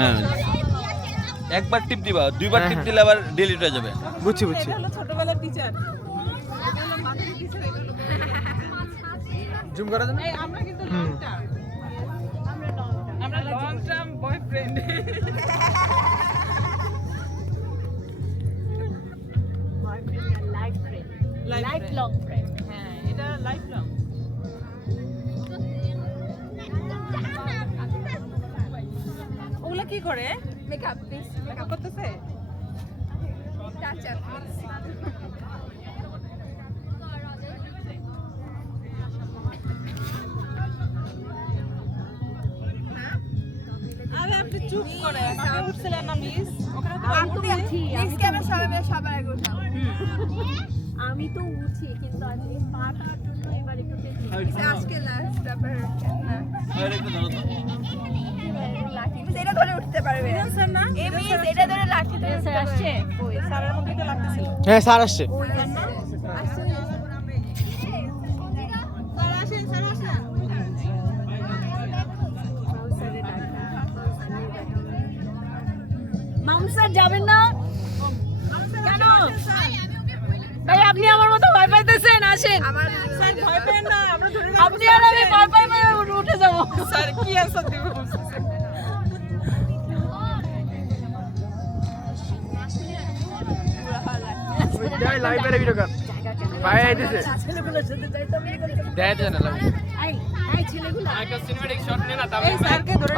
হ্যাঁ একবার টিপ দিবা, দুইবার টিপ দিলে আবার ডিলিট হয়ে যাবে। বুঝছি বুঝছি। এটা হলো ছোটবেলার টিচার, এটা হলো মাধ্যমিক টিচার, এটা হলো জুম করা যাবে? এই আমরা কিন্তু লং টার্ম, আমরা long term boyfriend. Life long friend. হ্যাঁ এটা লাইফ লং। ওগুলা কি করে? মেকআপ প্লিজ, মেকআপ করতেছে? Touch up please. আরে আপনি চুপ করে, আপনি উঠছিলেন না মিস? ওখানে তো আমি তো উঠি, প্লিজ ক্যামেরা সবাই আগে উঠাও। আমি তো উঠি কিন্তু আজ এই পাটার জন্য এবার একটু আজকে লাস্ট তারপর না আর একটু ধরো তো। লাঠি মিস এটা ধরে উঠতে পারবে স্যার না? এই মিস এটা ধরে লাঠি ধরে স্যার আসছে। ওই স্যারের মধ্যে তো লাগতেছিল। হ্যাঁ স্যার আসছে। ওই আসছে স্যার আসেন, স্যার আসেন। মাম স্যার যাবেন না কেন? ভাই আপনি আমার মতো ভয় পাইতেছেন, আসেন। আমার স্যার ভয় পেন না, আমরা ধরে রাখবো। আপনি আর আমি ভয় পাই পাই উঠে যাবো। স্যার কি অ্যানসার দিব? লাইব্রেরি ভিডিও কর। ভাই আইতেছে। ছেলেগুলোর সাথে যাইতাম। দেয় দেন না। এই ছেলেগুলো এই স্যারকে ধরে